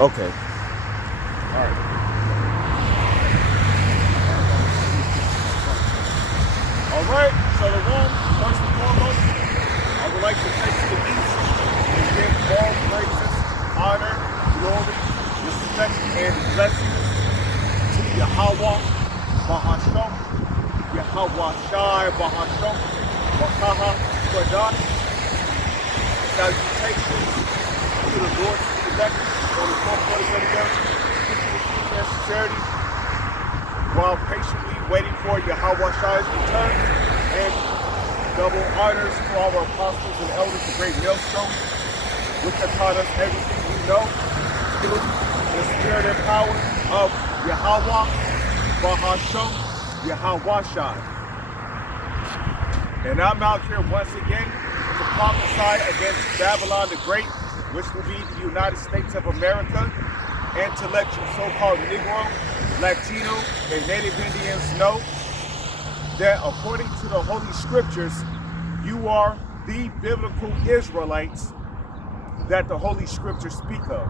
Okay. All right. All right, Shalom. First and foremost, I would like to take the east and give all praises, honor, glory, respect, and blessings to Yahweh, Bahasham, Yahweh Shai, Bahasham, Wakaha, Kodash. Now you take this to the Lord's elect on the four corners of the earth, in sincerity, while patiently waiting for Yahweh Shai's return, and double honors to our apostles and elders, the great millstone, which have taught us everything we know through the spirit and power of Yahweh, Bahasham, Yahweh Shai. And I'm out here once again to prophesy against Babylon the Great, which will be the United States of America, and to let you so-called Negro, Latino, and Native Indians know that according to the Holy Scriptures, you are the biblical Israelites that the Holy Scriptures speak of.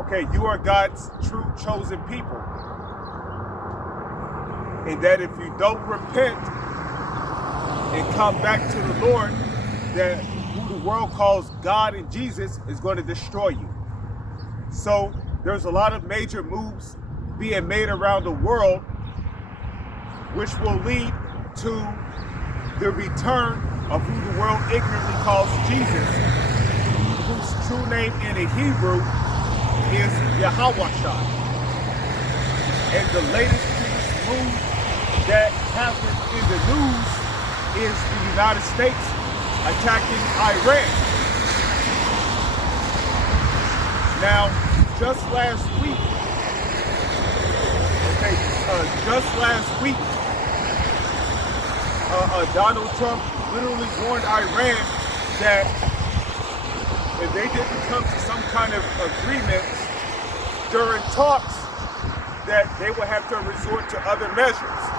Okay, you are God's true chosen people. And that if you don't repent and come back to the Lord, that who the world calls God and Jesus is going to destroy you. So there's a lot of major moves being made around the world, which will lead to the return of who the world ignorantly calls Jesus, whose true name in the Hebrew is Yahweh Shai. And the latest move that happened in the news is the United States attacking Iran. Now, just last week, Donald Trump literally warned Iran that if they didn't come to some kind of agreement during talks, that they would have to resort to other measures.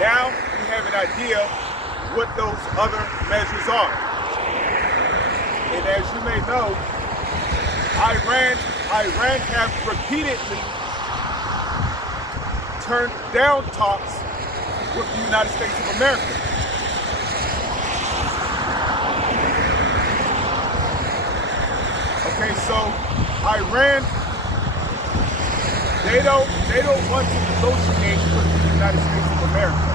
Now we have an idea what those other measures are. And as you may know, Iran have repeatedly turned down talks with the United States of America. Okay, so Iran, they don't want to negotiate with the United States of America.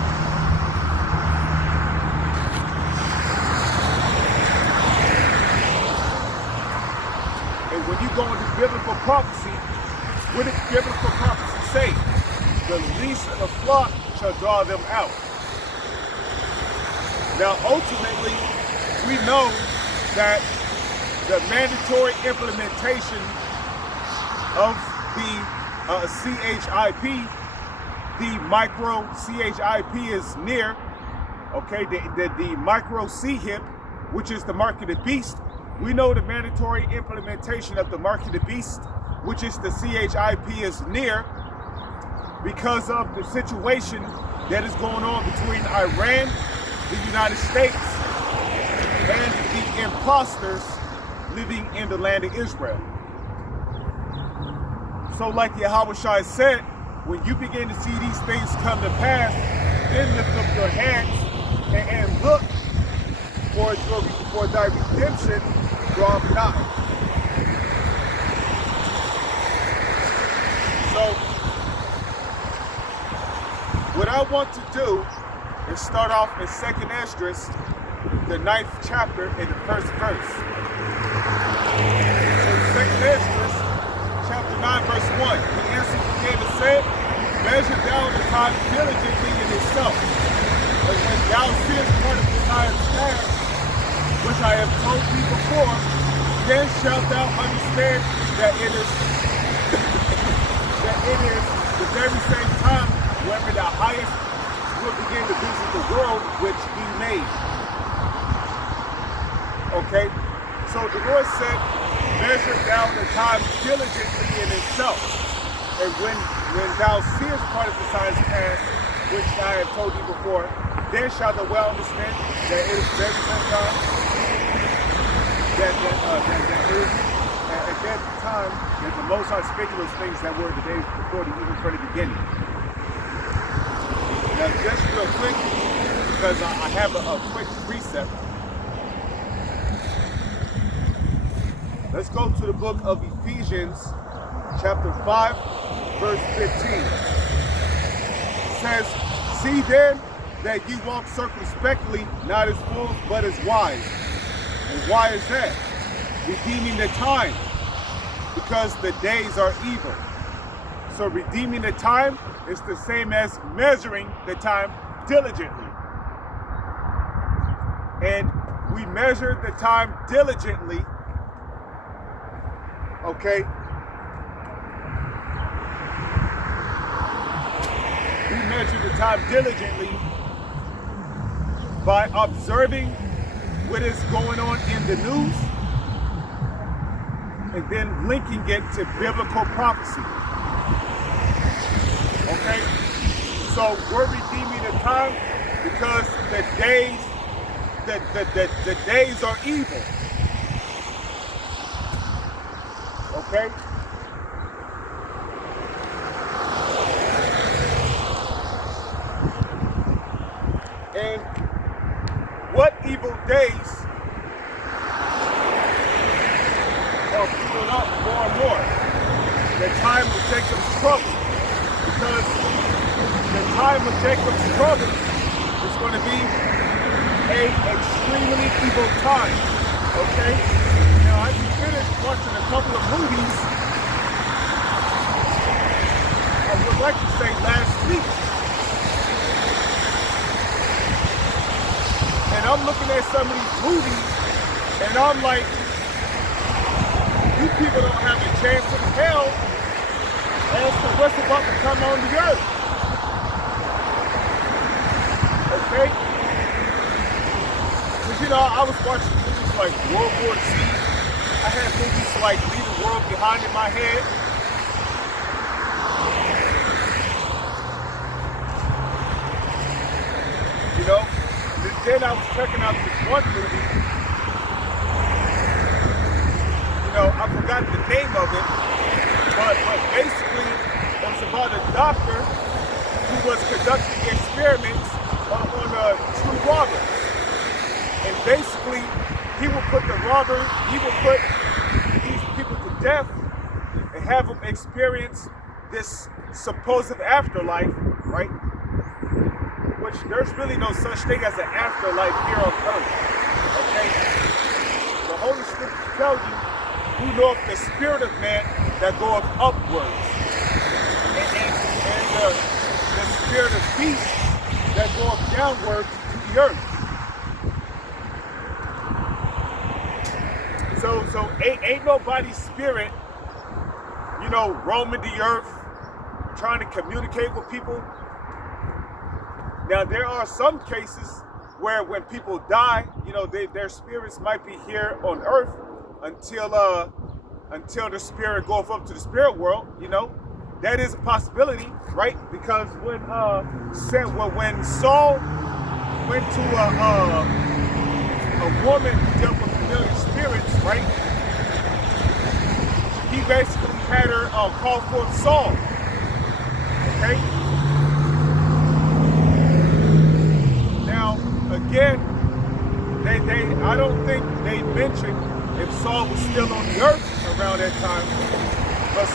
And when you go into biblical prophecy, what did biblical prophecy say? The least of the flock shall draw them out. Now, ultimately, we know that the mandatory implementation of the CHIP, the micro CHIP is near, okay, the micro CHIP, which is the mark of the beast. We know the mandatory implementation of the mark of the beast, which is the CHIP, is near because of the situation that is going on between Iran, the United States, and the imposters living in the land of Israel. So like Yahweh Shai said, when you begin to see these things come to pass, then lift up your hands and look for thy redemption draweth nigh. So what I want to do is start off in 2nd Esdras, the 9th chapter, in the 1st verse. So 2nd Esdras, chapter 9, verse 1. He answered again and said, measure down the time diligently in itself. And when thou seest part of the times past, which I have told thee before, then shalt thou understand that it is the very same time wherever the highest will begin to visit the world which he made. Okay? So the Lord said, measure down the time diligently in itself. And when thou seest part of the times past, which I have told you before, then shalt thou well understand that it is very same time that is at the time that the Most High spake those things that were the days before the even from the beginning. Now, just real quick, because I have a quick precept. Let's go to the book of Ephesians, chapter 5, verse 15. It says, "See then that you walk circumspectly, not as fools, but as wise." And why is that? Redeeming the time, because the days are evil. So redeeming the time is the same as measuring the time diligently. And we measure the time diligently, okay? We measure the time diligently by observing what is going on in the news and then linking it to biblical prophecy. Okay? So we're redeeming the time because the days are evil. Okay? And what evil days are pulling up more and more? The time of Jacob's trouble. Because the time of Jacob's trouble is going to be an extremely evil time. Okay? Now, I just finished watching a couple of movies, I would like to say last week. And I'm looking at some of these movies, and I'm like, you people don't have a chance in hell as to what's about to come on the earth. Okay? Because, you know, I was watching movies like World War Z. I had movies like Leave the World Behind in my head. You know? Then I was checking out this one movie. You know, I forgot the name of it, but basically it was about a doctor who was conducting experiments on true robbers. And basically, he would put these people to death and have them experience this supposed afterlife, right? Which there's really no such thing as an afterlife here on earth, okay? The Holy Scriptures tell you, who knoweth the spirit of man that goeth upwards, and the spirit of beast that goeth downwards to the earth. So ain't nobody's spirit, you know, roaming the earth, trying to communicate with people. Now, there are some cases where when people die, you know, their spirits might be here on earth until the spirit goes up to the spirit world, you know. That is a possibility, right? Because when Saul went to a woman who dealt with familiar spirits, right? He basically had her call forth Saul, okay? Again, I don't think they mentioned if Saul was still on the earth around that time. But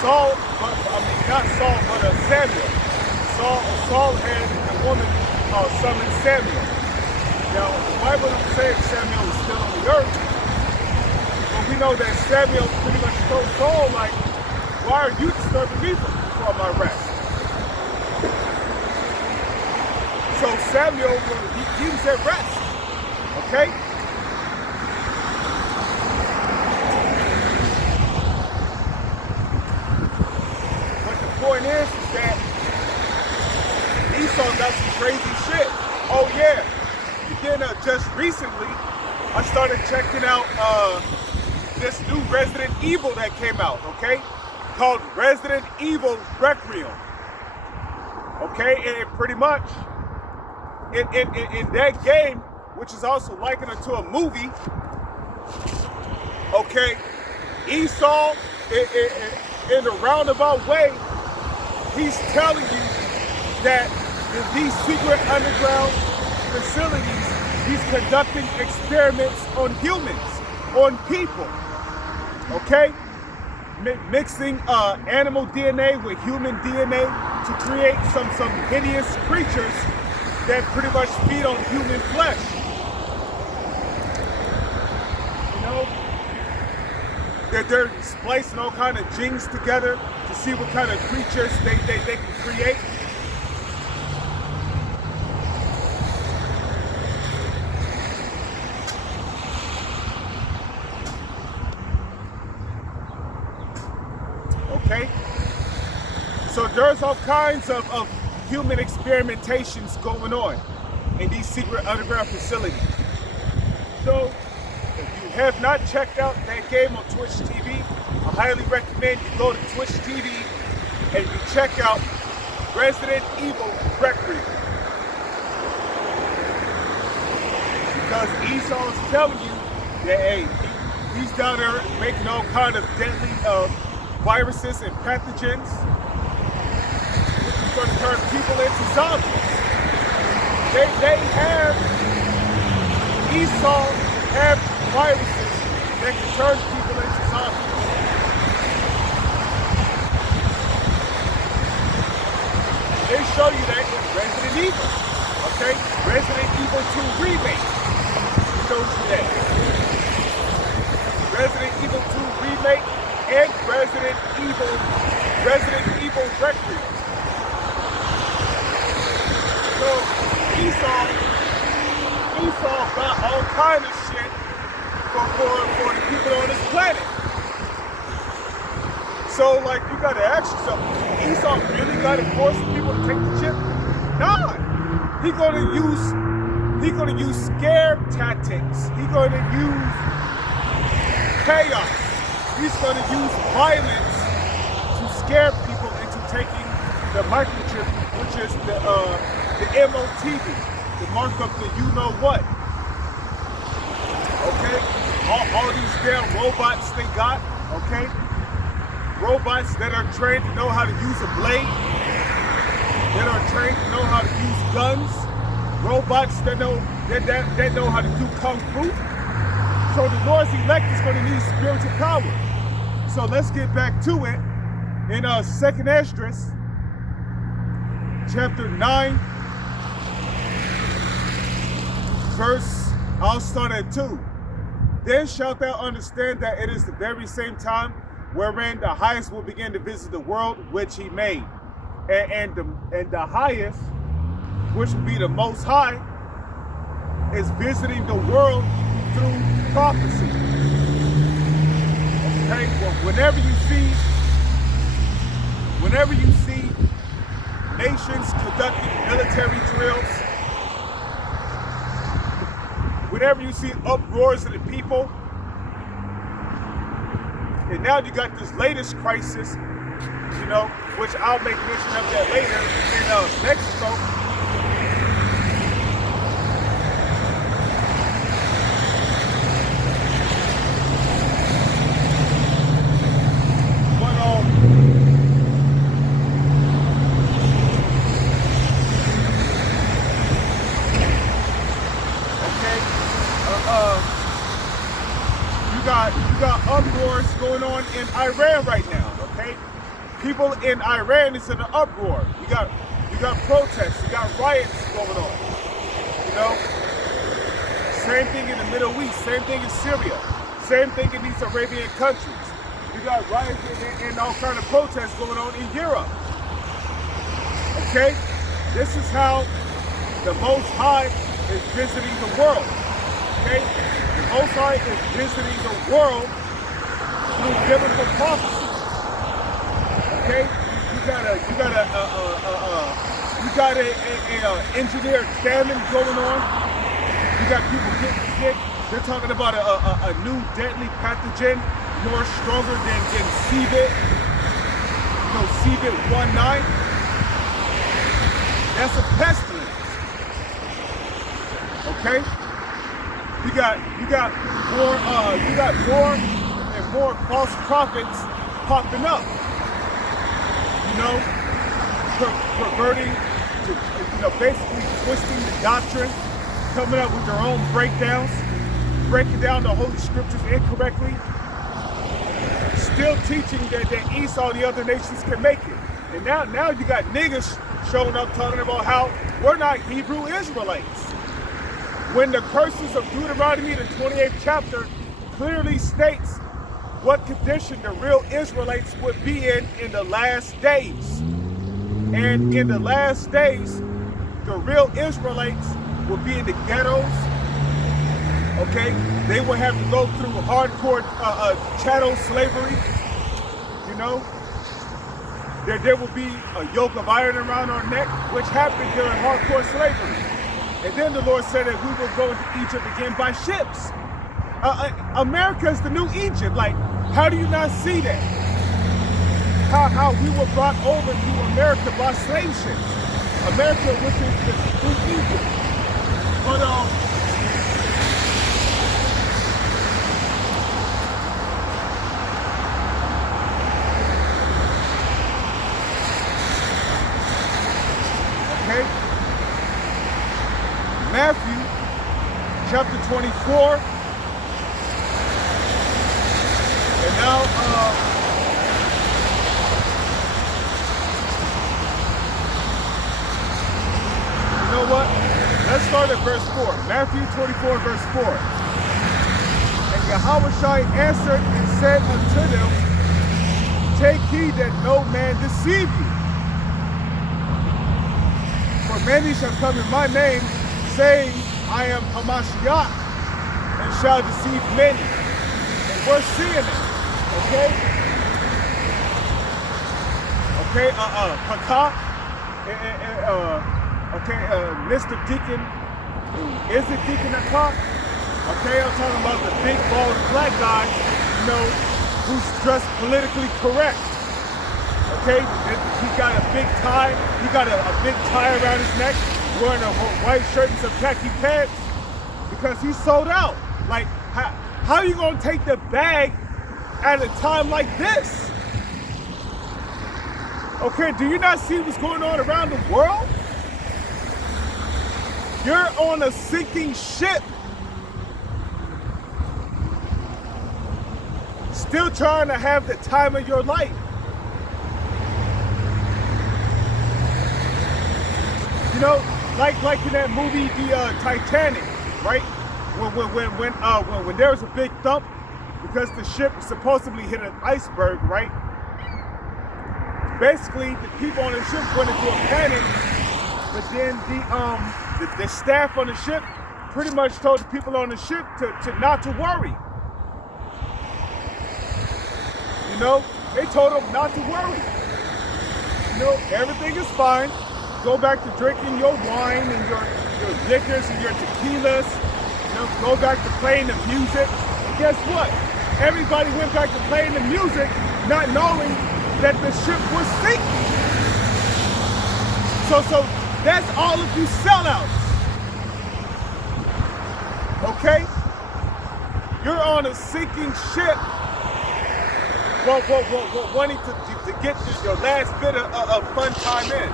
not Saul, but Samuel. Saul had a woman summoned Samuel. Now, the Bible doesn't say if Samuel was still on the earth, but we know that Samuel pretty much told Saul, like, why are you disturbing me from my rest? So Samuel, he was at rest, okay? But the point is that Esau got some crazy shit. Oh yeah, and then just recently, I started checking out this new Resident Evil that came out, okay? Called Resident Evil Requiem. Okay, and pretty much, in that game, which is also likened to a movie, okay, Esau in a roundabout way, he's telling you that in these secret underground facilities, he's conducting experiments on humans, on people, okay? Mixing animal DNA with human DNA to create some hideous creatures that pretty much feed on human flesh. You know, they're splicing all kind of genes together to see what kind of creatures they can create. Okay, so there's all kinds of human experimentations going on in these secret underground facilities. So if you have not checked out that game on Twitch TV, I highly recommend you go to Twitch TV and you check out Resident Evil Requiem. Because Esau is telling you that, hey, he's down there making all kind of deadly viruses and pathogens, which is going to turn people into zombies. They have, Esau have viruses that can turn people into zombies. They show you that in Resident Evil, okay? Resident Evil 2 Remake shows you that. Resident Evil 2 Remake and Resident Evil Requiem. So Esau got all kind of shit for the people on this planet. So like you gotta ask yourself, Esau really gotta force people to take the chip? Nah. He gonna use scare tactics. He gonna use chaos. He's going to use violence to scare people into taking the microchip, which is the MOTV, the mark of the you-know-what. Okay? All these damn robots they got, okay? Robots that are trained to know how to use a blade, that are trained to know how to use guns, robots that know how to do kung fu. So the Lord's elect is going to need spiritual power. So let's get back to it. In 2nd Esdras, chapter 9, verse, I'll start at 2. Then shalt thou understand that it is the very same time wherein the highest will begin to visit the world which he made. And the highest, which will be the most high, is visiting the world through prophecy. Okay, well, whenever you see nations conducting military drills, whenever you see uproars of the people, and now you got this latest crisis, you know, which I'll make mention of that later in Mexico. You got uproars going on in Iran right now, okay? People in Iran is in an uproar. You got protests, you got riots going on. You know? Same thing in the Middle East, same thing in Syria, same thing in these Arabian countries. You got riots and all kind of protests going on in Europe. Okay? This is how the Most High is visiting the world. Okay? The Most High is visiting the world through biblical prophecy. Okay? You got a engineered famine going on. You got people getting sick. They're talking about a new deadly pathogen, more stronger than CVID. You know, CVID-19. That's a pestilence. Okay? You got more and more false prophets popping up, you know, perverting, basically twisting the doctrine, coming up with their own breakdowns, breaking down the Holy Scriptures incorrectly, still teaching that Esau and the other nations can make it. And now you got niggas showing up talking about how we're not Hebrew Israelites. When the curses of Deuteronomy, the 28th chapter, clearly states what condition the real Israelites would be in the last days. And in the last days, the real Israelites will be in the ghettos, okay? They will have to go through hardcore chattel slavery, you know? There will be a yoke of iron around our neck, which happened during hardcore slavery. And then the Lord said that we will go into Egypt again by ships. America is the new Egypt. Like, how do you not see that? How we were brought over to America by slave ships. America, which is the new Egypt. But okay. Matthew chapter 24. And now, you know what? Let's start at verse 4. Matthew 24, verse 4. And Yahushua answered and said unto them, take heed that no man deceive you. For many shall come in my name, saying, I am Hamashiach, and shall deceive many. And we're seeing it, okay? Okay, Mr. Deacon, is it Deacon Akar? Okay, I'm talking about the big, bald, black guy, you know, who's dressed politically correct. Okay, he got a big tie, a big tie around his neck, wearing a white shirt and some khaki pants, because he's sold out. Like, how are you gonna take the bag at a time like this? Okay, do you not see what's going on around the world? You're on a sinking ship, still trying to have the time of your life. You know, like in that movie, the Titanic, right? When there was a big thump, because the ship supposedly hit an iceberg, right? Basically, the people on the ship went into a panic, but then the staff on the ship pretty much told the people on the ship to not to worry. You know, they told them not to worry. You know, everything is fine. Go back to drinking your wine and your liquors and your tequilas. You know, go back to playing the music. And guess what? Everybody went back to playing the music, not knowing that the ship was sinking. So that's all of you sellouts. Okay? You're on a sinking ship, wanting to get your last bit of fun time in.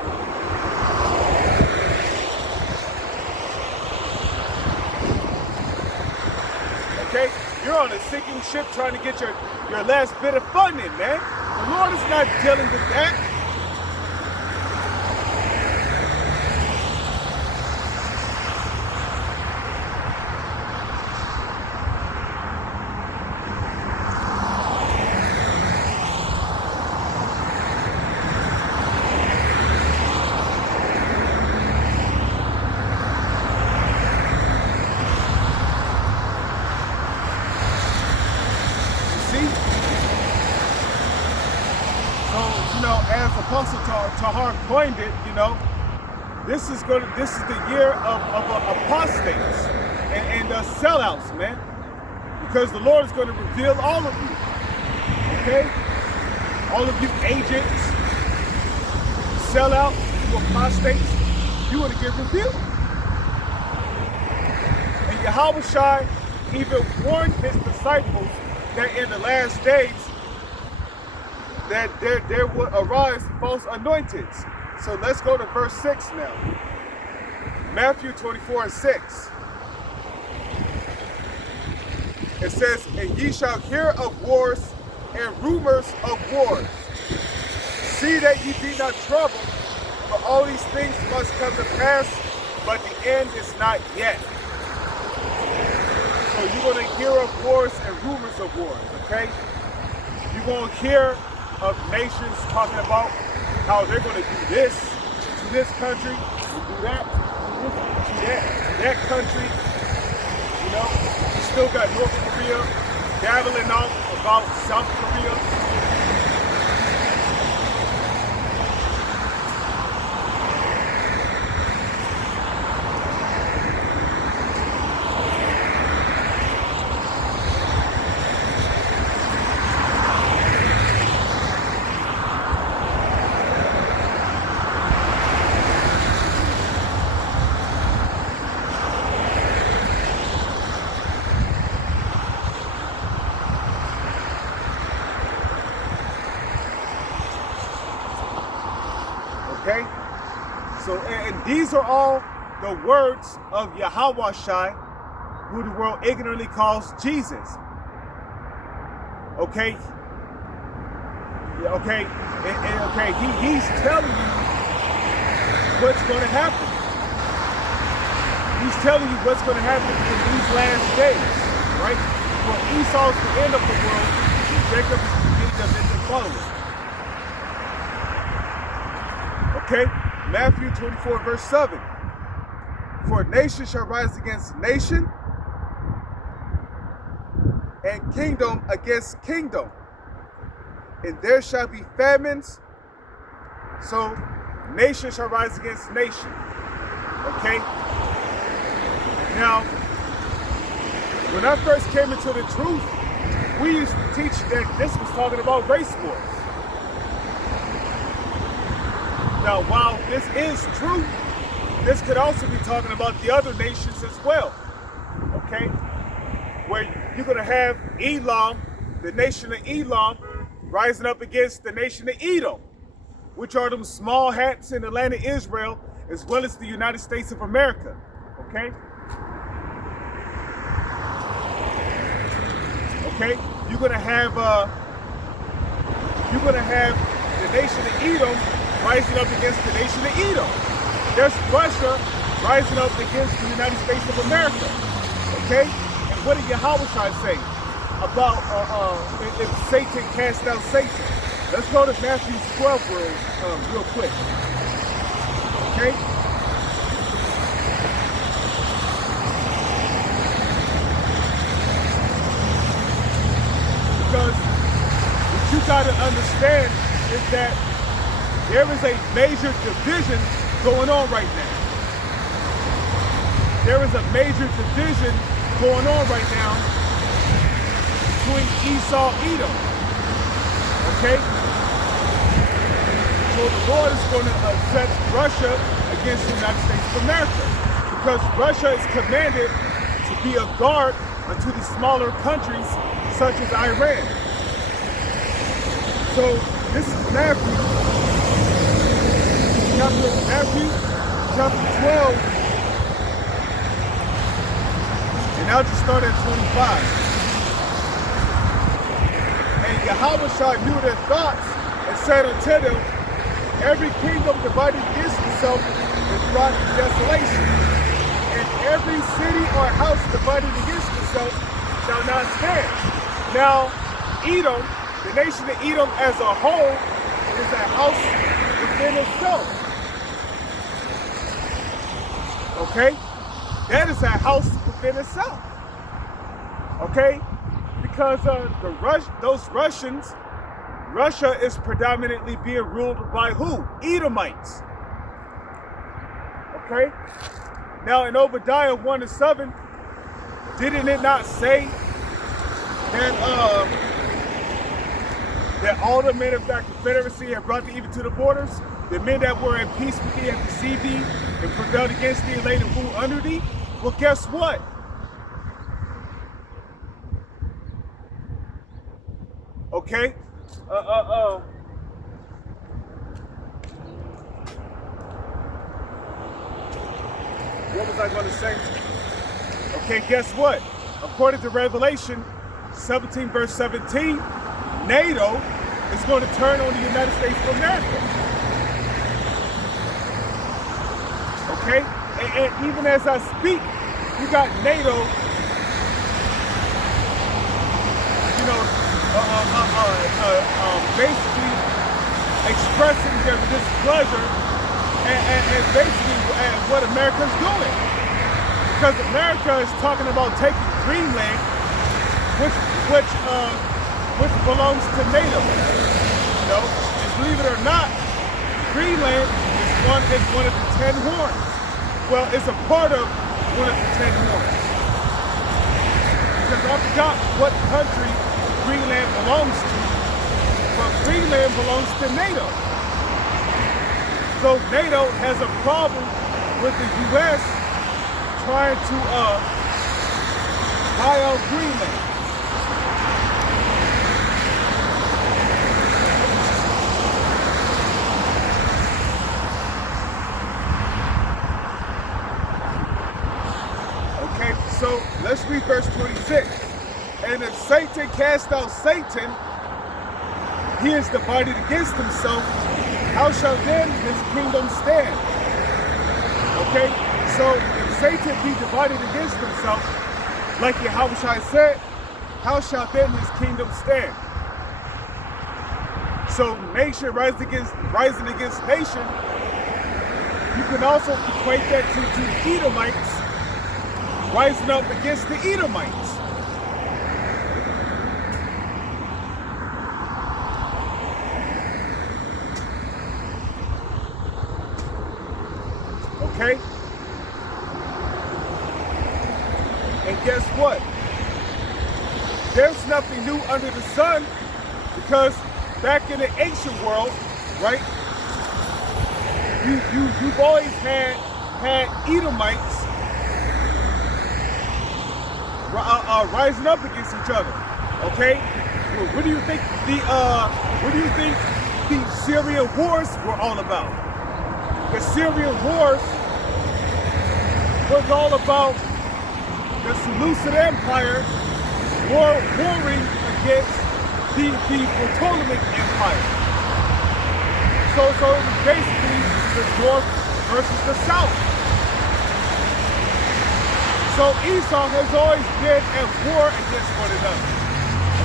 Okay? You're on a sinking ship trying to get your last bit of fun in, man. The Lord is not dealing with that. As Apostle Tahar coined it, you know, this is the year of apostates and sellouts, man, because the Lord is going to reveal all of you, okay? All of you agents, sellouts, you apostates, you want to get revealed. And Yahushua even warned his disciples that in the last days, that there will arise false anointings. So let's go to verse 6 now. Matthew 24:6. It says, "And ye shall hear of wars and rumors of wars. See that ye be not troubled, for all these things must come to pass, but the end is not yet." So you're going to hear of wars and rumors of wars, okay? You're going to hear of nations talking about how they're going to do this to this country, do that to that country. You know, you still got North Korea babbling on about South Korea. Okay? So, and these are all the words of Yahweh Shai, who the world ignorantly calls Jesus. Okay? Okay? Okay, he's telling you what's going to happen. He's telling you what's going to happen in these last days, right? For Esau's the end of the world, and Jacob is the beginning of it and following. Okay, Matthew 24, verse 7. "For nation shall rise against nation, and kingdom against kingdom, and there shall be famines." So, nation shall rise against nation. Okay? Now, when I first came into the truth, we used to teach that this was talking about race wars. Now, while this is true, this could also be talking about the other nations as well, okay? Where you're going to have Elam, the nation of Elam, rising up against the nation of Edom, which are them small hats in the land of Israel, as well as the United States of America, okay? Okay, you're going to have the nation of Edom rising up against the nation of Edom. There's Russia rising up against the United States of America. Okay? And what did Yahweh say about if Satan cast out Satan? Let's go to Matthew 12 real quick. Okay? Because what you got to understand is that there is a major division going on right now. There is a major division going on right now between Esau and Edom. Okay? So the Lord is going to set Russia against the United States of America, because Russia is commanded to be a guard unto the smaller countries such as Iran. So this is Matthew chapter 12, and I'll just start at 25. "And Yahweh knew their thoughts, and said unto them, Every kingdom divided against itself is brought to desolation, and every city or house divided against itself shall not stand." Now, Edom, the nation of Edom as a whole, is a house within itself. Okay? That is a house within itself. Okay? Because those Russians, Russia is predominantly being ruled by who? Edomites. Okay? Now in Obadiah 1:7, didn't it not say that all the men of that confederacy have brought thee even to the borders? The men that were in peace with thee have deceived thee and prevailed against thee and laid a wound under thee? Well, guess what? Okay? what was I going to say? Okay, guess what? According to Revelation 17, verse 17, NATO is going to turn on the United States of America. Okay? And even as I speak, you got NATO, you know, basically expressing their displeasure and basically what America's doing. Because America is talking about taking Greenland, which belongs to NATO. You know, and believe it or not, Greenland is one of the 10 horns. Well, it's a part of one of the 10 horns. Because I forgot what country Greenland belongs to, but Greenland belongs to NATO. So NATO has a problem with the U.S. trying to buy out Greenland. Okay, so let's read verse 26. And if Satan cast out Satan, he is divided against himself. How shall then his kingdom stand? Okay, so if Satan be divided against himself, like Yahushua said, how shall then his kingdom stand? So nation rising against nation, you can also equate that to the Edomites rising up against the Edomites. Okay? And guess what? There's nothing new under the sun, because back in the ancient world, right? You've always had Edomites rising up against each other. Okay? Well, what do you think the Syrian wars were all about? The Syrian wars was all about the Seleucid Empire warring against the Ptolemaic Empire. So it was basically the North versus the South. So Esau has always been at war against one another.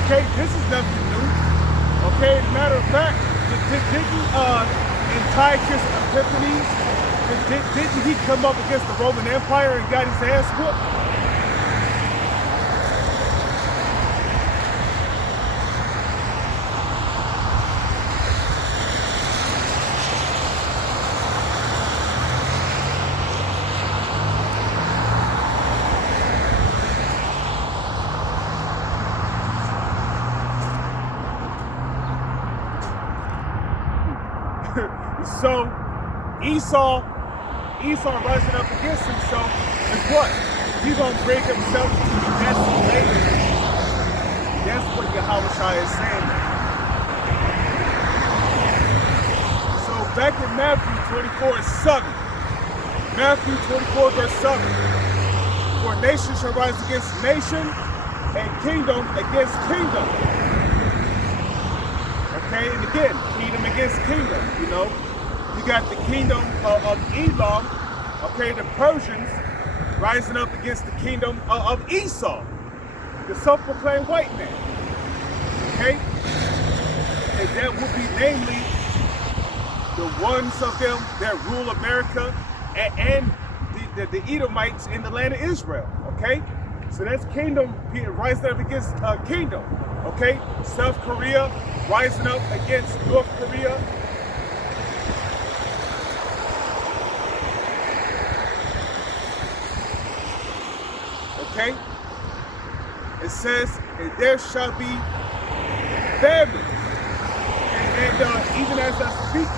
Okay, this is nothing new. Okay, as a matter of fact, didn't Antiochus Epiphanes, didn't he come up against the Roman Empire and got his ass whooped? So Esau rising up against himself is what? He's gonna bring himself to the desolation. That's what Yahushua is saying. So back in Matthew 24:7. Matthew 24 verse 7. For nation shall rise against nation, and kingdom against kingdom. Okay, and again, kingdom against kingdom, you know. You got the kingdom of Elam, okay, the Persians rising up against the kingdom of Esau, the self-proclaimed white man, okay? And that would be namely the ones of them that rule America and the Edomites in the land of Israel, okay? So that's kingdom rising up against kingdom, okay? South Korea rising up against North Korea. Okay? It says, and there shall be famine. And even as I speak,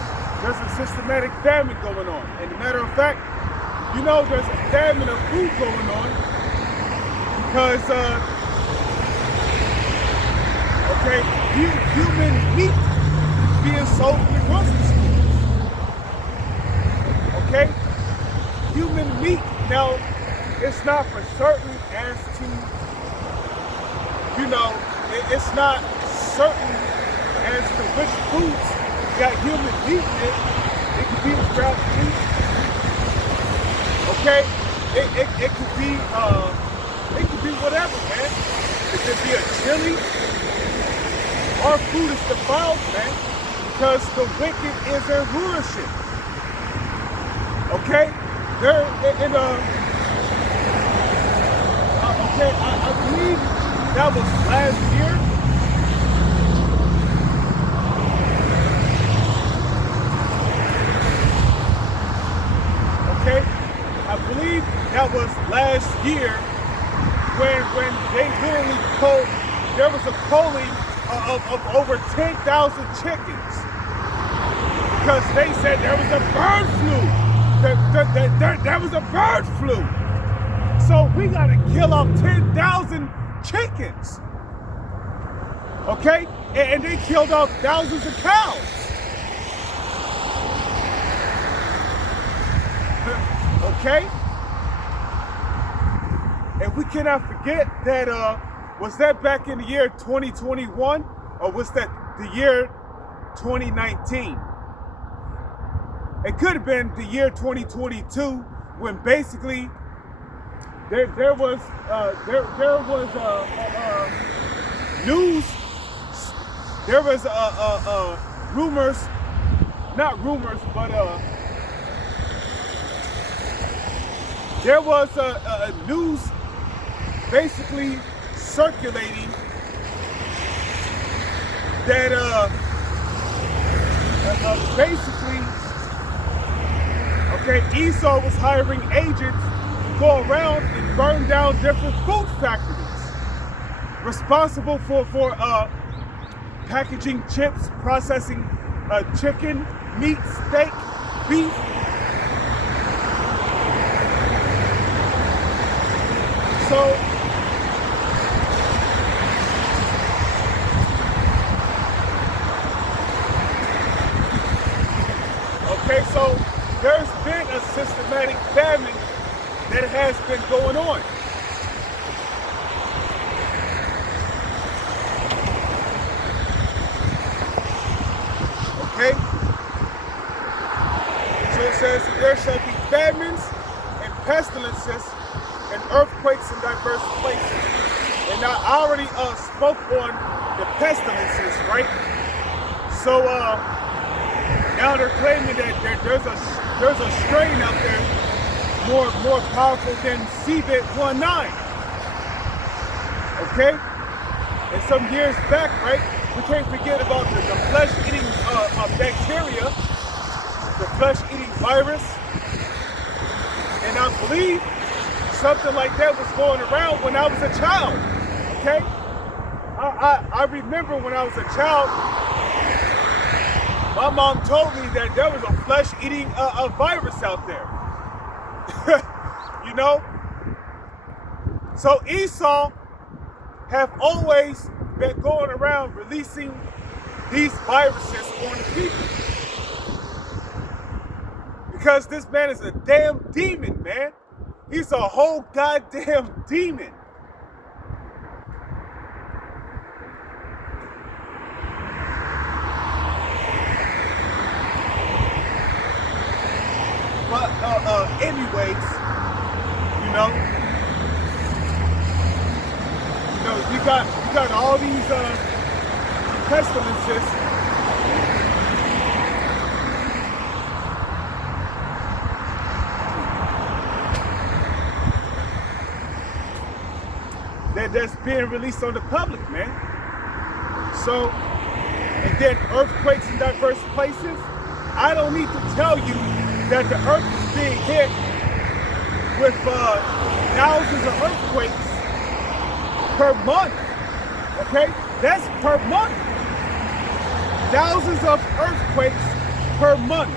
there's a systematic famine going on. And as a matter of fact, you know there's a famine of food going on because, okay, human meat is being sold in the grocery stores. Okay? Human meat now, it's not for certain as to, it's not certain as to which foods got human meat in it. It could be the ground meat. Okay? It could be whatever, man. It could be a chili. Our food is defiled, man, because the wicked is in rulership. Okay? I believe that was last year. Okay? I believe that was last year when they literally there was a culling of over 10,000 chickens because they said there was a bird flu. There was a bird flu. So we gotta kill off 10,000 chickens. Okay? And they killed off thousands of cows. Okay? And we cannot forget that, was that back in the year 2021 or was that the year 2019? It could have been the year 2022 when basically there was news, there was rumors, not rumors, but there was a news basically circulating that Esau was hiring agents to go around and burn down different food factories responsible for packaging chips, processing chicken, meat, steak, beef. So so there's been a systematic famine that has been going on. Okay? So it says, there shall be famines and pestilences and earthquakes in diverse places. And now I already spoke on the pestilences, right? So now they're claiming that there's a strain out there more powerful than COVID-19. Okay? And some years back, right? We can't forget about the flesh-eating bacteria, the flesh-eating virus. And I believe something like that was going around when I was a child. Okay? I remember when I was a child, my mom told me that there was a flesh-eating virus out there. You know? So Esau have always been going around releasing these viruses on the people. Because this man is a damn demon, man. He's a whole goddamn demon. But anyways, you got all these pestilences. That's being released on the public, man. So, and then earthquakes in diverse places. I don't need to tell you that the earth is being hit with thousands of earthquakes per month. Okay? That's per month. Thousands of earthquakes per month.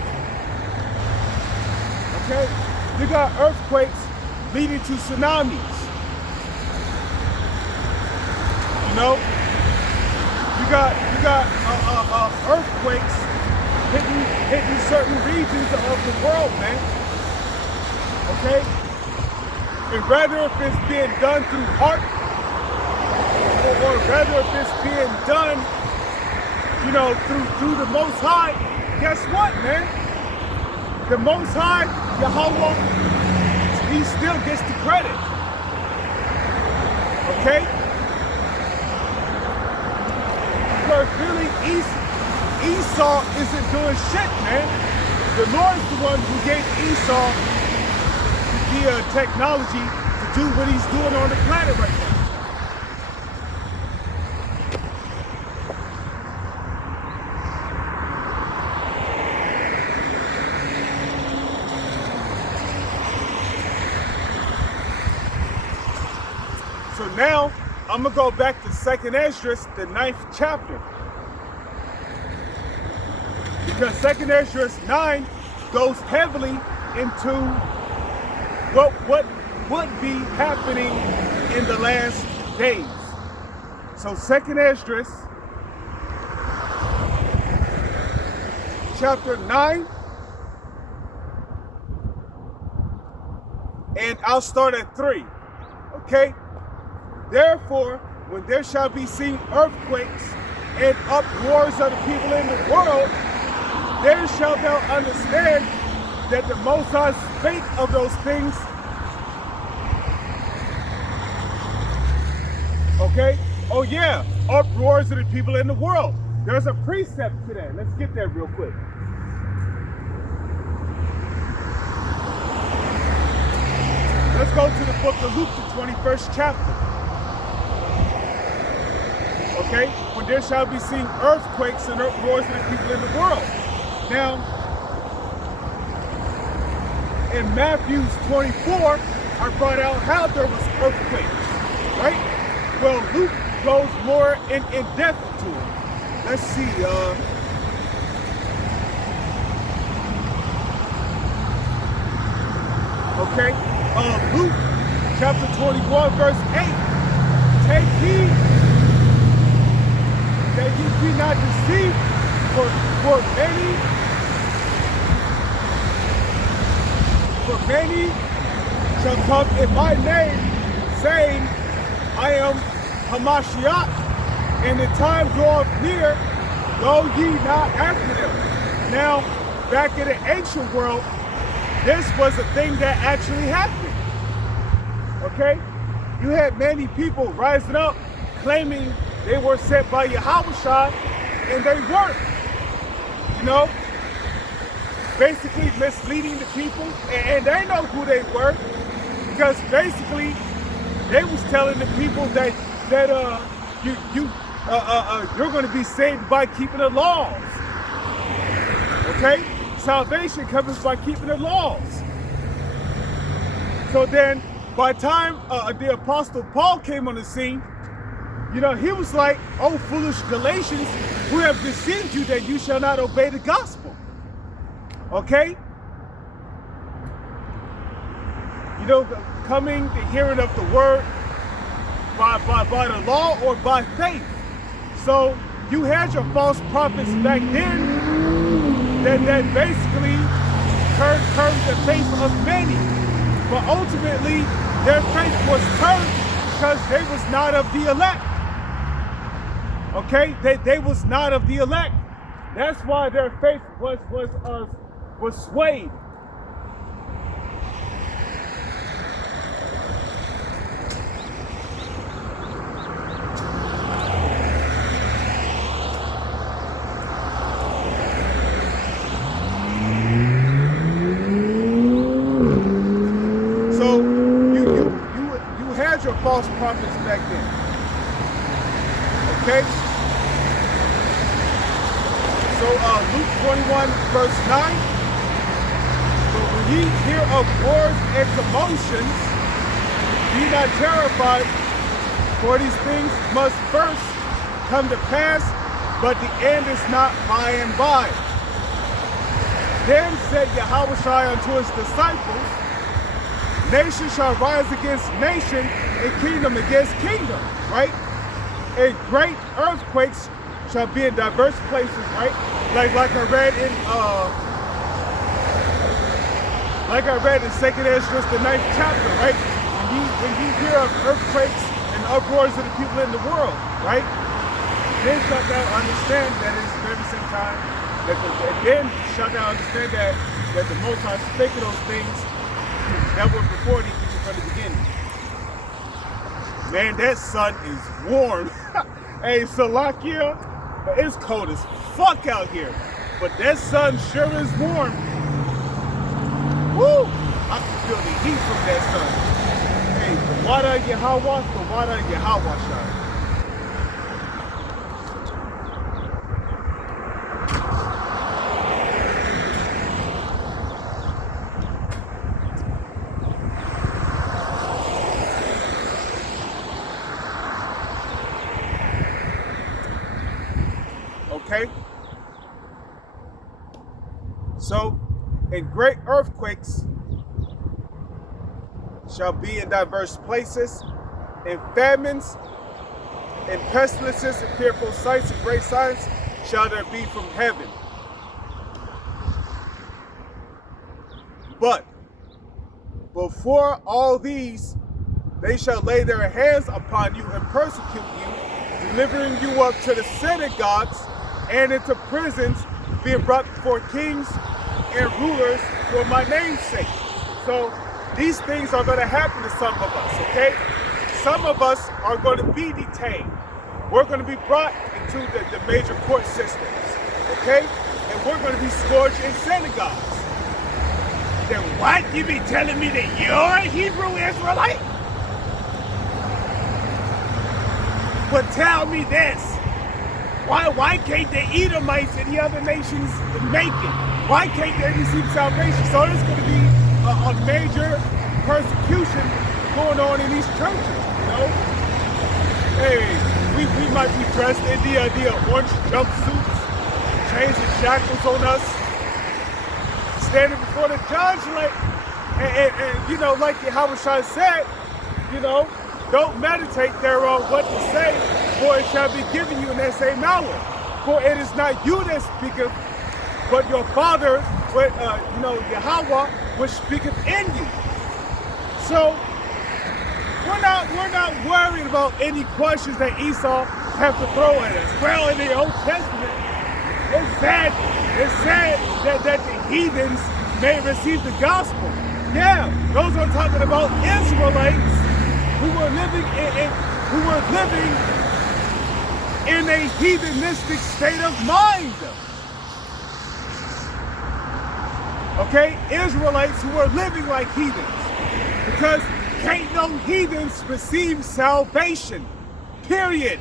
Okay? You got earthquakes leading to tsunamis. You know? You got earthquakes hitting certain regions of the world, man. Okay? And rather if it's being done through art, or rather if it's being done, you know, through the Most High, guess what, man? The Most High, Yahweh, he still gets the credit. Okay? Because really, Esau isn't doing shit, man. The Lord's the one who gave Esau the technology to do what he's doing on the planet right now. So now, I'm going to go back to 2nd Esdras, the 9th chapter. Because 2nd Esdras 9 goes heavily into what would be happening in the last days. So 2nd Esdras, chapter 9, and I'll start at 3, okay? Therefore, when there shall be seen earthquakes and uproars of the people in the world, then shalt thou understand that the Most High spake of those things. Okay? Oh yeah, uproars of the people in the world. There's a precept to that. Let's get that real quick. Let's go to the book of Luke, the 21st chapter. Okay? When there shall be seen earthquakes and uproars of the people in the world. Now, in Matthew 24, I brought out how there was earthquakes, right? Well, Luke goes more in depth to it. Let's see. Okay, Luke chapter 21, verse 8. Take heed that ye be not deceived, for many shall come in my name, saying, I am Hamashiach, and the time draweth near, go ye not after them. Now, back in the ancient world, this was a thing that actually happened. Okay? You had many people rising up, claiming they were sent by Yahweh, and they weren't. You know? Basically misleading the people, and they know who they were, because basically they was telling the people that you're going to be saved by keeping the laws. Okay, salvation comes by keeping the laws. So then, by the time the Apostle Paul came on the scene, you know, he was like, "Oh, foolish Galatians, who have deceived you that you shall not obey the gospel." Okay? You know, coming the hearing of the word by the law or by faith. So you had your false prophets back then that basically turned the faith of many. But ultimately, their faith was turned because they was not of the elect. Okay? They was not of the elect. That's why their faith was swayed. So you had your false prophets back then. Okay? So Luke 21 verse 9. But when ye hear of wars and commotions, be not terrified, for these things must first come to pass, but the end is not by and by. Then said Yahweh unto his disciples, nation shall rise against nation, and kingdom against kingdom, right? And great earthquakes shall be in diverse places, right? Like I read in 2nd Esdras, the 9th chapter, right? when you hear of earthquakes and uproars of the people in the world, right? Then shalt thou understand that it's the very same time then shalt thou understand that the Most High spake of those things that were before thee even from the beginning. Man, that sun is warm. Hey, Salakia, it's cold as fuck out here, but that sun sure is warm. Woo! I can feel the heat from that sun. Hey, the water of Yahweh, the water of Yahweh shine. Okay? So, and great earthquakes shall be in diverse places, and famines, and pestilences, and fearful sights, and great signs shall there be from heaven. But before all these, they shall lay their hands upon you and persecute you, delivering you up to the synagogues and into prisons, being brought before kings and rulers for my name's sake. So these things are going to happen to some of us, okay? Some of us are going to be detained. We're going to be brought into the major court systems, okay? And we're going to be scourged in synagogues. Then what? You be telling me that you're a Hebrew Israelite? But tell me this. Why can't the Edomites and the other nations make it? Why can't they receive salvation? So there's going to be a major persecution going on in these churches, you know? Hey, we might be dressed in the orange jumpsuits, chains and shackles on us, standing before the judge like, and you know, like Yahweh said, you know, don't meditate thereon what to say, for it shall be given you in that same hour. For it is not you that speaketh, but your Father, you know, Yahweh, which speaketh in you. So we're not worried about any questions that Esau have to throw at us. Well, in the Old Testament, it said that the heathens may receive the gospel. Yeah, those are talking about Israelites who were living in a heathenistic state of mind. Okay, Israelites who were living like heathens, because can't no heathens receive salvation, period.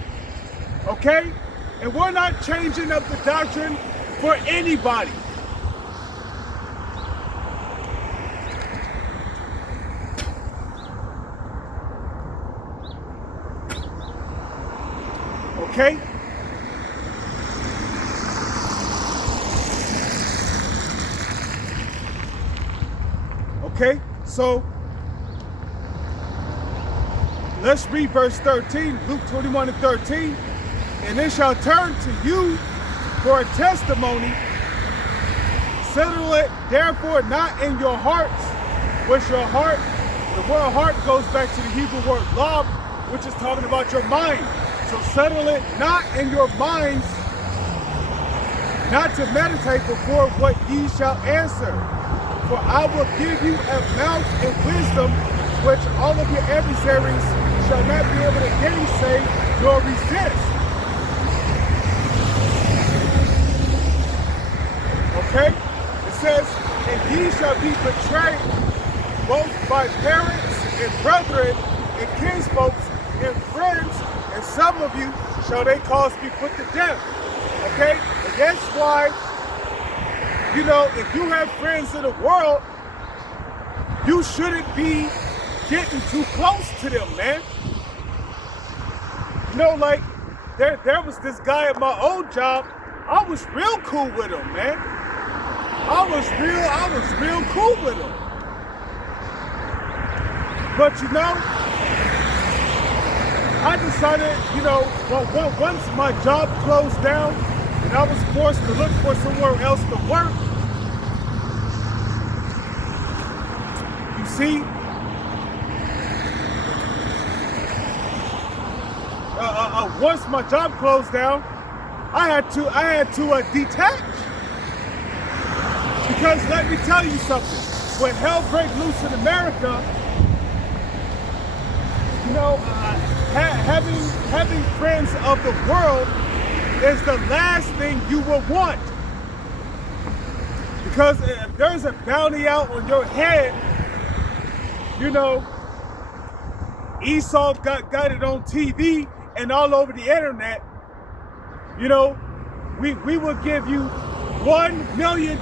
Okay, and we're not changing up the doctrine for anybody. Okay? Okay, so let's read verse 13, Luke 21 and 13. And it shall turn to you for a testimony. Settle it therefore not in your hearts, which your heart, the word heart goes back to the Hebrew word lob, which is talking about your mind. So settle it not in your minds, not to meditate before what ye shall answer. For I will give you a mouth and wisdom, which all of your adversaries shall not be able to gainsay nor resist. Okay? It says, and ye shall be betrayed both by parents and brethren and kinsfolks and friends, and some of you shall they cause be put to death. Okay? And that's why, you know, if you have friends in the world, you shouldn't be getting too close to them, man. You know, like, there was this guy at my old job, I was real cool with him, man. I was real cool with him. But you know, I decided, you know, well, once my job closed down and I was forced to look for somewhere else to work, you see, once my job closed down, I had to detach. Because let me tell you something, when hell breaks loose in America, you know, having friends of the world is the last thing you will want. Because if there's a bounty out on your head, you know, Esau got it on TV and all over the internet, you know, we will give you $1 million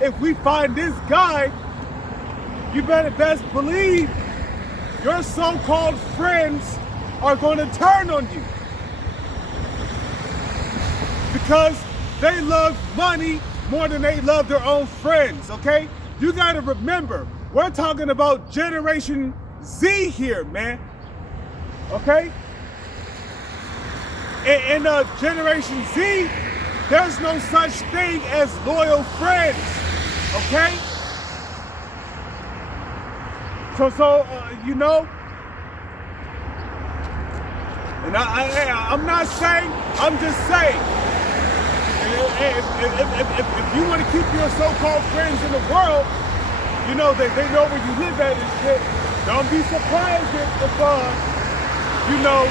if we find this guy. You better best believe your so-called friends are going to turn on you. Because they love money more than they love their own friends, okay? You got to remember, we're talking about Generation Z here, man. Okay? In Generation Z, there's no such thing as loyal friends, okay? So you know, and I'm not saying, I'm just saying, if you want to keep your so-called friends in the world, you know, they know where you live at and shit, don't be surprised if you know,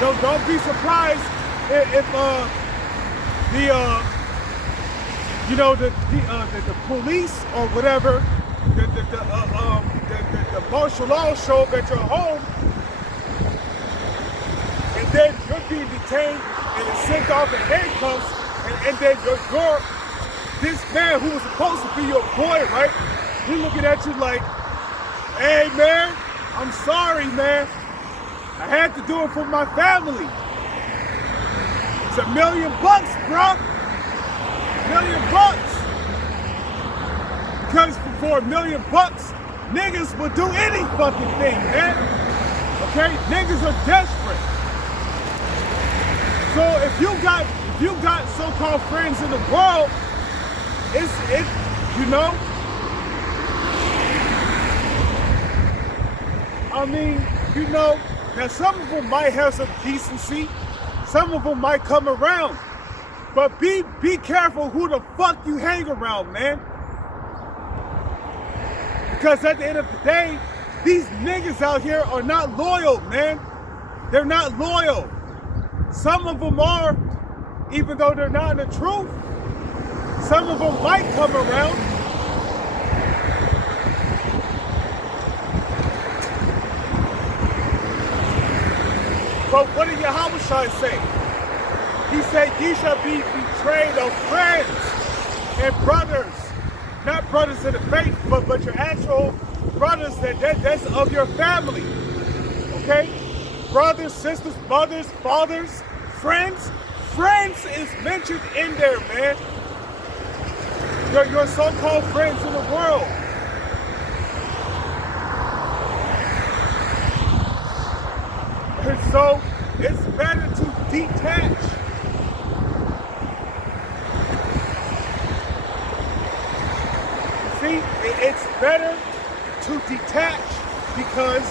don't be surprised if you know, the police or whatever, the martial law show up at your home, and then you're being detained and sent off in handcuffs, and then you're this man who was supposed to be your boy, right? He's looking at you like, hey man, I'm sorry, man. I had to do it for my family. It's $1 million, bro. $1 million. Because for $1 million, niggas will do any fucking thing, man. Okay? Niggas are desperate. So if you got so-called friends in the world, you know, I mean, you know, now some of them might have some decency, some of them might come around, but be careful who the fuck you hang around, man. Because at the end of the day, these niggas out here are not loyal, man. They're not loyal. Some of them are, even though they're not in the truth. Some of them might come around. But what did Yahushua say? He said, ye shall be betrayed of friends and brothers. Not brothers in the faith, but your actual brothers that's of your family. Okay? Brothers, sisters, mothers, fathers, friends. Friends is mentioned in there, man. Your so-called friends in the world. And so it's better to detach. See, it's better to detach because,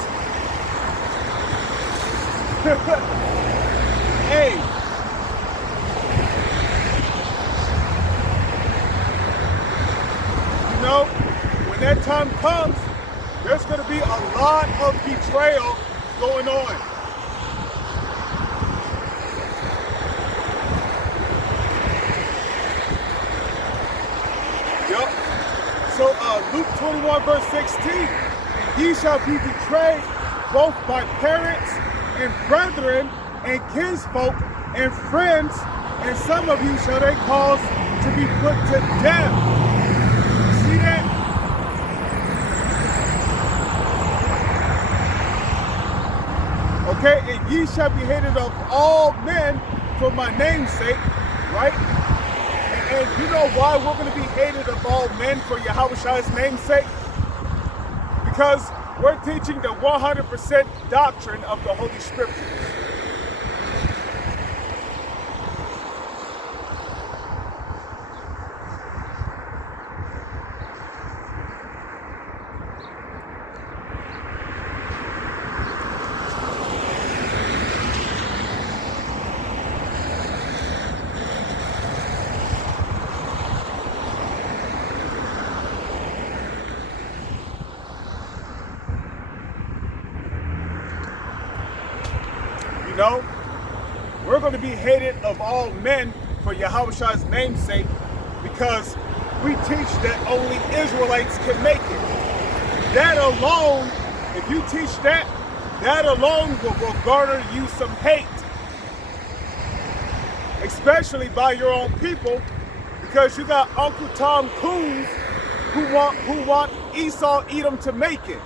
hey, you know, when that time comes, there's going to be a lot of betrayal going on. So Luke 21 verse 16, ye shall be betrayed both by parents and brethren and kinsfolk and friends, and some of you shall they cause to be put to death. See that? Okay, and ye shall be hated of all men for my name's sake, right? And you know why we're going to be hated of all men for Yahushua's name's sake? Because we're teaching the 100% doctrine of the Holy Scriptures. know, we're going to be hated of all men for Yahushua's namesake, because we teach that only Israelites can make it. That alone, if you teach that, that alone will garner you some hate, especially by your own people, because you got Uncle Tom Coons who want Esau Edom to make it.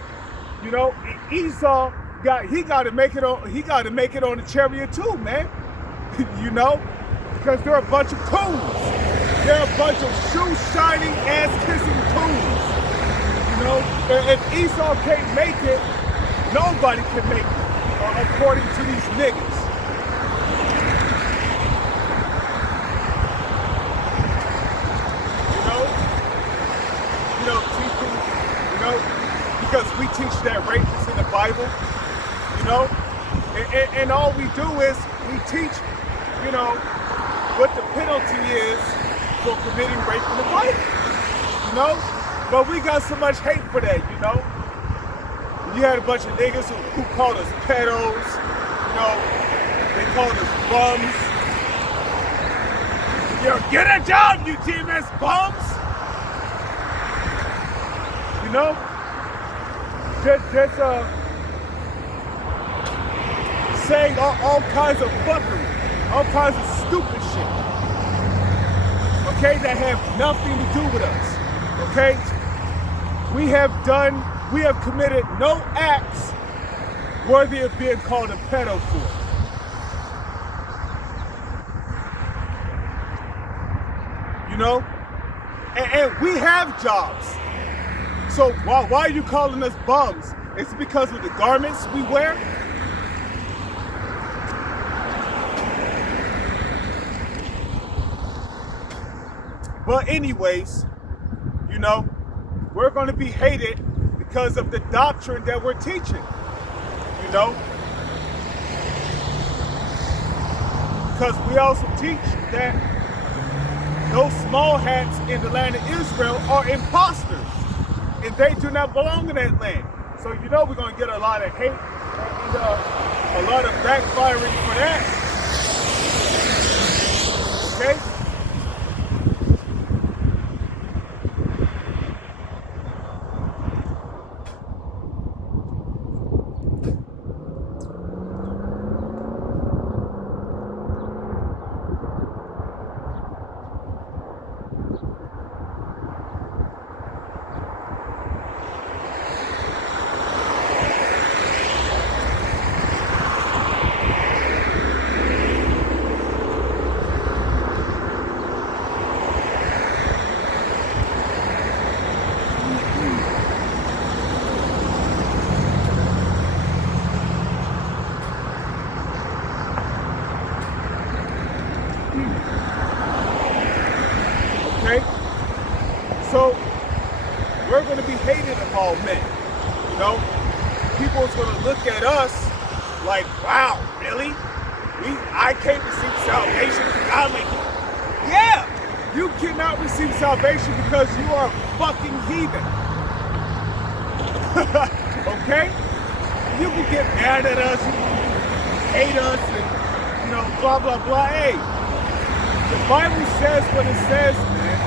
You know, Esau got to make it on the chariot too, man. You know, because they're a bunch of coons. They're a bunch of shoe-shining, ass-kissing coons. You know, if Esau can't make it, nobody can make it, according to these niggas. Teaching, because we teach that rape is in the Bible, and all we do is we teach, what the penalty is for committing rape in the Bible, but we got so much hate for that, You had a bunch of niggas who called us pedos, they called us bums. Get a job, you GMS bums! Just saying all kinds of fuckery, all kinds of stupid shit, okay, that have nothing to do with us, okay? We have committed no acts worthy of being called a pedo for. And we have jobs. So why are you calling us bums? It's because of the garments we wear? But anyways, we're going to be hated because of the doctrine that we're teaching, Because we also teach that those small hats in the land of Israel are imposters, and they do not belong in that land. So we're going to get a lot of hate and a lot of backfiring for that. Okay? Okay? So, we're going to be hated of all men, People's going to look at us like, wow, really? I can't receive salvation. Yeah, you cannot receive salvation because you are a fucking heathen. Okay? You can get mad at us, you can hate us, and, blah, blah, blah. Hey, the Bible says what it says, man.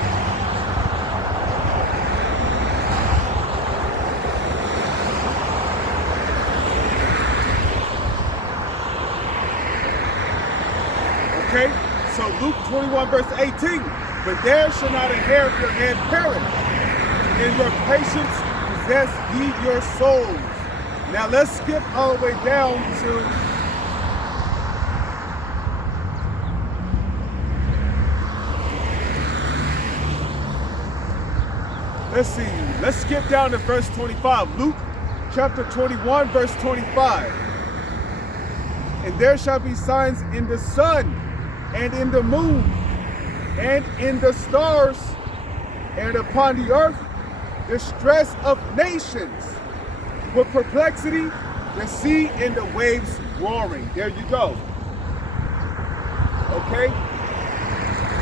Okay, so Luke 21 verse 18, but there shall not a hair of your head perish. In your patience possess ye your souls. Now let's skip all the way down to let's skip down to verse 25. Luke chapter 21 verse 25. And there shall be signs in the sun, and in the moon, and in the stars, and upon the earth, distress of nations, with perplexity, the sea and the waves roaring. There you go. Okay?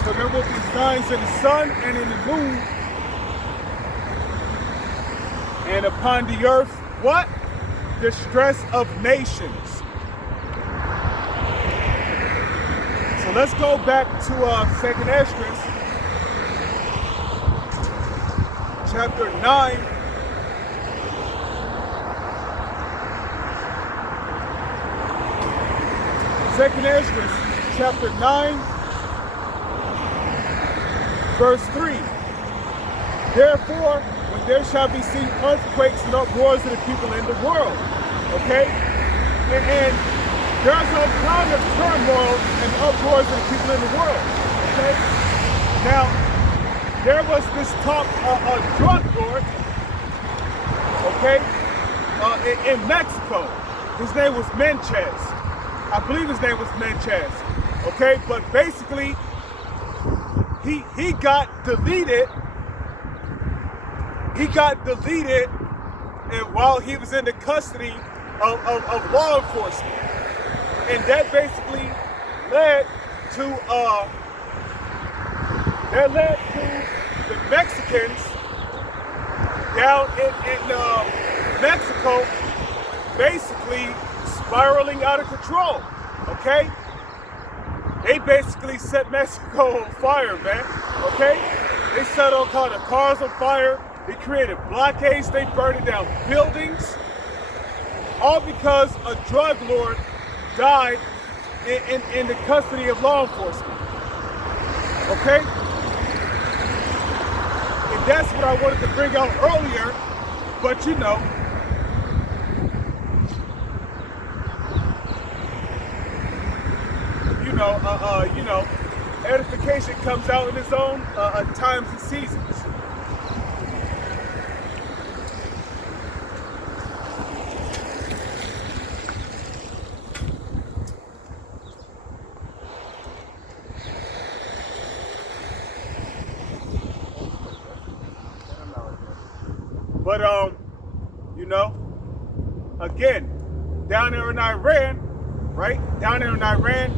So there will be signs in the sun and in the moon, and upon the earth, what? Distress of nations. So let's go back to Second Esdras, chapter 9. Second Esdras, chapter 9, verse 3. Therefore, when there shall be seen earthquakes and uproars of the people in the world, okay? And there's all kind of turmoil and uproars of the people in the world, okay? Now, there was this talk of a drug lord, okay, in Mexico. His name was Menchez. I believe his name was Menchez, okay? But basically, he got deleted. He got deleted and while he was in the custody of law enforcement. And that basically led to the Mexicans down in Mexico basically spiraling out of control, okay? They basically set Mexico on fire, man, okay? They set all kind of cars on fire. They created blockades. They burned down buildings, all because a drug lord died in the custody of law enforcement, okay? And that's what I wanted to bring out earlier, but you know, edification comes out in its own times and seasons. But again, down there in Iran, right? Down there in Iran,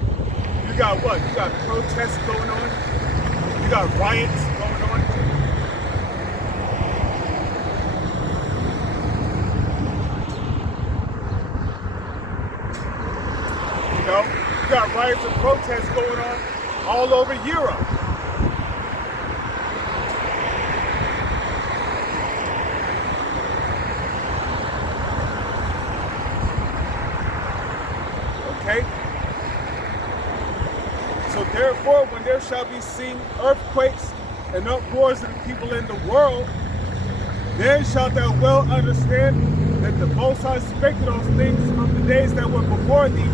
you got what? You got protests going on. You got riots going on. You got riots and protests going on all over Europe. Okay? So therefore, when there shall be seen earthquakes and uproars of the people in the world, then shalt thou well understand that the Most High spake of those things from the days that were before thee,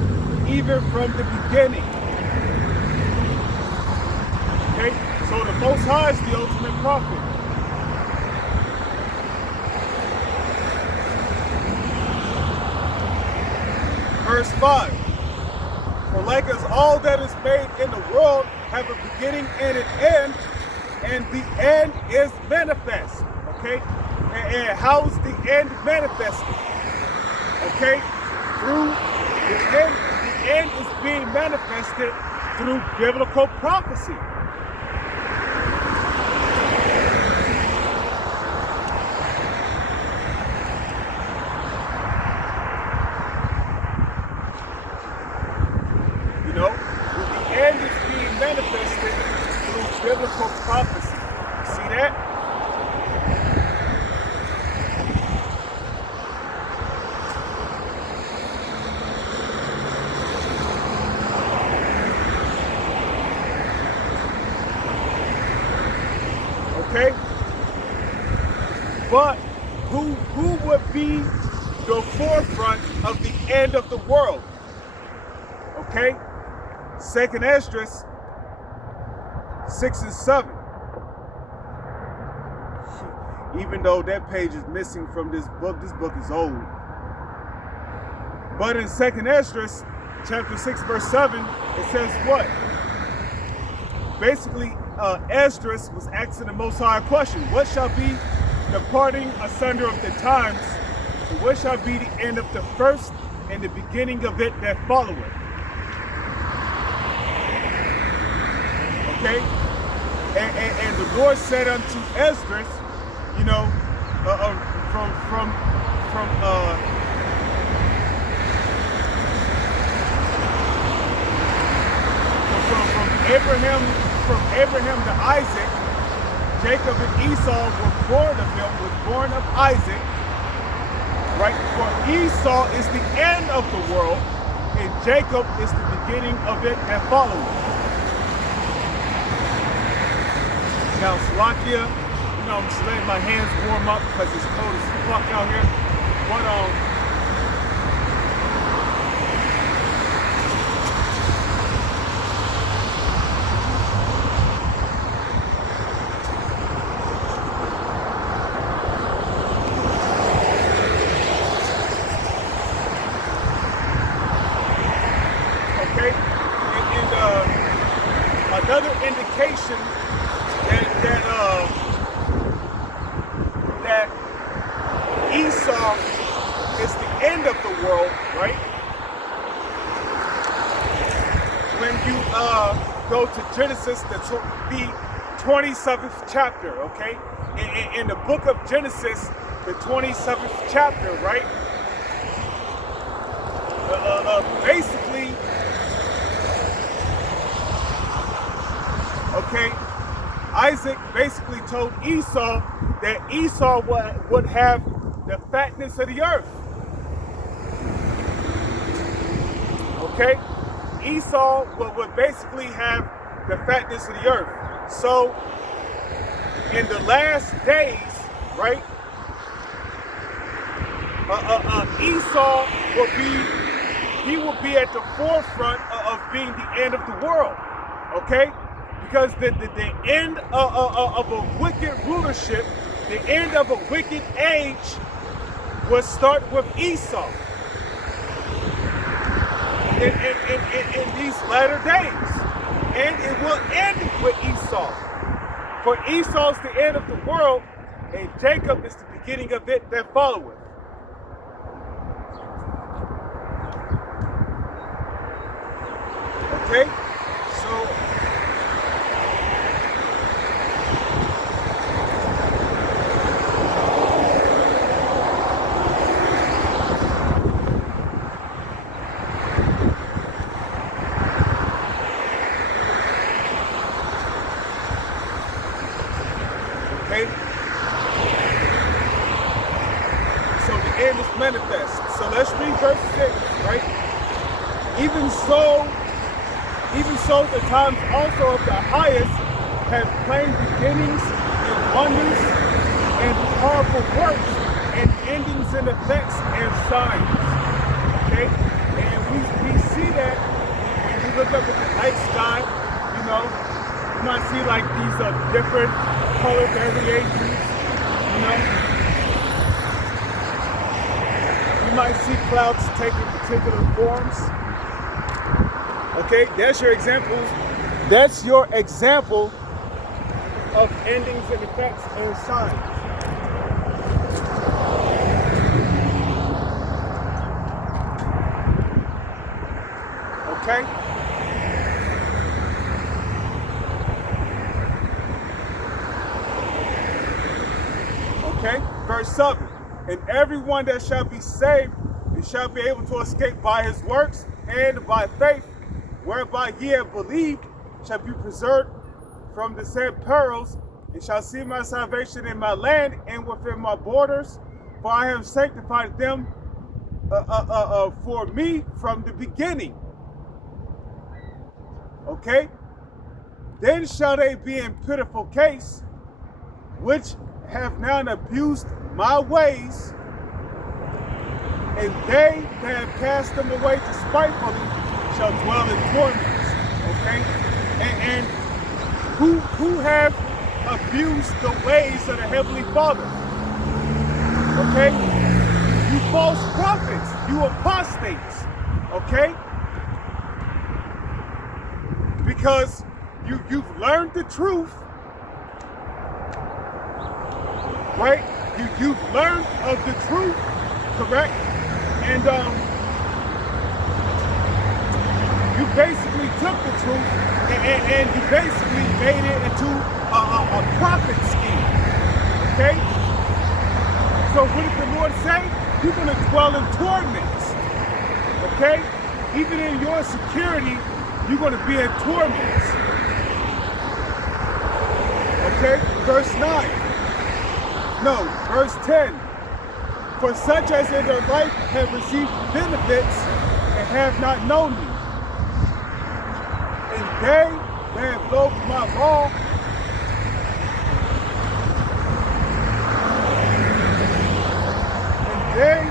even from the beginning. Okay? So the Most High is the ultimate prophet. Verse 5. For like as all that is made in the world have a beginning and an end, and the end is manifest. Okay? And how is the end manifested? Okay? Through the end is being manifested through biblical prophecy. The end is being manifested through biblical prophecy. See that? Okay? But who would be the forefront of the end of the world? Okay? Second Esdras 6 and 7. Even though that page is missing from this book is old. But in Second Esdras chapter 6 verse 7, it says what? Basically, Esdras was asking the Most High a question. What shall be the parting asunder of the times? And what shall be the end of the first and the beginning of it that followeth? Okay? And the Lord said unto Esdras, from Abraham, from Abraham to Isaac, Jacob and Esau were born of him, was born of Isaac. Right? For Esau is the end of the world, and Jacob is the beginning of it that follows. Now, Slovakia, I'm just letting my hands warm up because it's cold as fuck out here. But okay, and another indication that Esau is the end of the world, right? When you go to Genesis, the 27th chapter, okay? In the book of Genesis, the 27th chapter, right? Basically, okay, Isaac basically told Esau that Esau would have the fatness of the earth. Okay? Esau would basically have the fatness of the earth. So, in the last days, right, Esau will be at the forefront of being the end of the world. Okay? Because the end of a wicked rulership, the end of a wicked age will start with Esau in these latter days. And it will end with Esau. For Esau is the end of the world, and Jacob is the beginning of it that followeth. Okay? So, so the end is manifest. So let's read verse 6, right? Even so the times also of the highest have plain beginnings and wonders and powerful works and endings and effects and signs. Okay? And we see that when you look up at the night sky, you might see like these different color variations, You might see clouds taking particular forms. Okay, that's your example. That's your example of endings and effects and signs. Okay? Okay, verse 7. And everyone that shall be saved, and shall be able to escape by his works and by faith, whereby ye have believed, shall be preserved from the said perils, and shall see my salvation in my land and within my borders, for I have sanctified them for me from the beginning. Okay? Then shall they be in pitiful case, which have now abused my ways, and they that have cast them away despitefully shall dwell in torments. Okay? And who have abused the ways of the Heavenly Father? Okay? You false prophets, you apostates. Okay? Because you've learned the truth, right? You've learned of the truth, correct? And you basically took the truth and you basically made it into a profit scheme, okay? So what did the Lord say? You're going to dwell in torments, okay? Even in your security, you're going to be in torments. Okay, verse 9. No, verse 10. For such as in their life have received benefits and have not known me. And they have loathed my law. And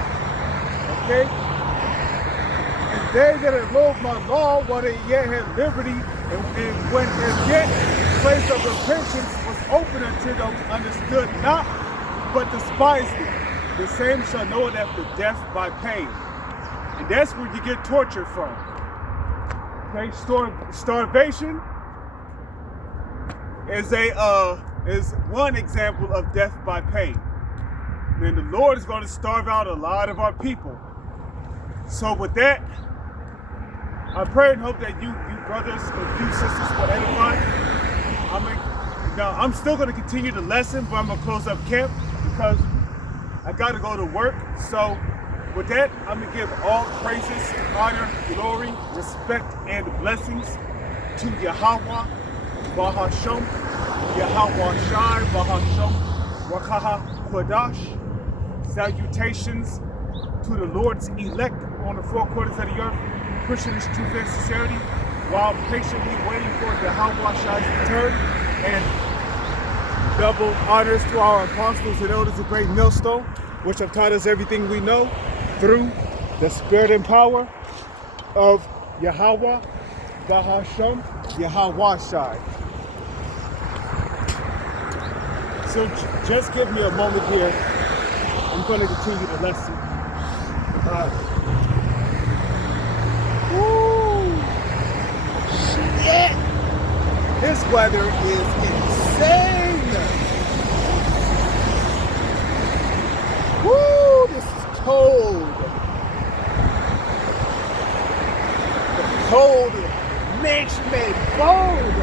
they that have loathed my law, while they yet had liberty, and when as yet place of repentance was open unto them, understood not, but despised it. The same shall know it after death by pain. And that's where you get tortured from. Okay, starvation is one example of death by pain. And the Lord is going to starve out a lot of our people. So with that, I pray and hope that you brothers and you sisters will edify. I'm still going to continue the lesson, but I'm going to close up camp because I got to go to work. So with that, I'm going to give all praises, honor, glory, respect, and blessings to Yahweh, Bahasham, Yahweh Shai, Bahasham, Wakaha Kodash. Salutations to the Lord's elect on the four quarters of the earth, pushing his truth and sincerity while patiently waiting for Yahweh Shai's return. And double honors to our apostles and elders of Great Millstone, which have taught us everything we know through the spirit and power of Yahweh, Bahasham, Yahweh Shai. So just give me a moment here. I'm going to continue the lesson. Woo! Shit! This weather is insane! Woo! This is cold. The cold makes me bold.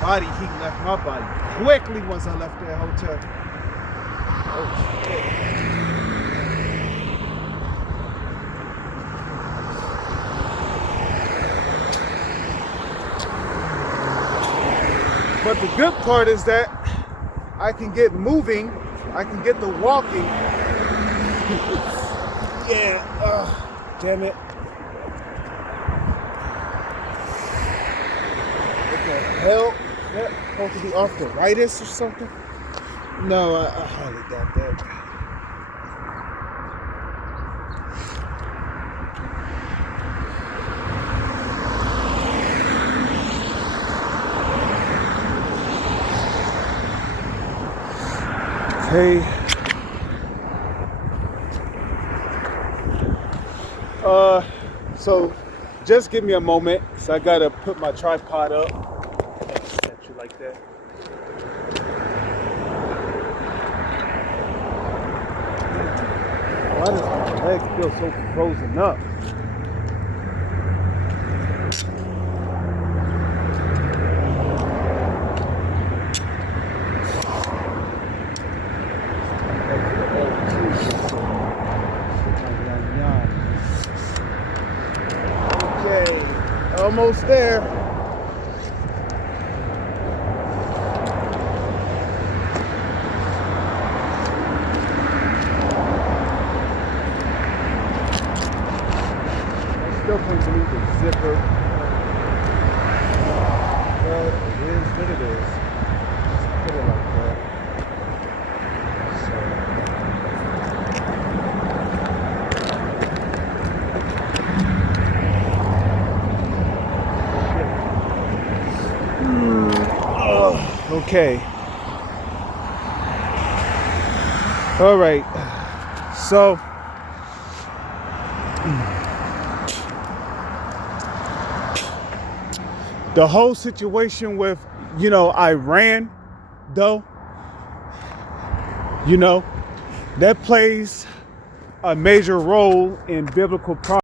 Body heat left my body quickly once I left that hotel. Oh shit. But the good part is that I can get moving, I can get the walking. Yeah, damn it. What the hell? That supposed to be arthritis or something? No, I highly doubt that. Okay. So just give me a moment. So I gotta put my tripod up. Set you like that. Why does my leg feel so frozen up? Okay, almost there. Still can't believe the zipper. Well, it is what it is. Just put it like that. So. Okay. All right. So. The whole situation with, Iran though, you know, that plays a major role in biblical prophecy.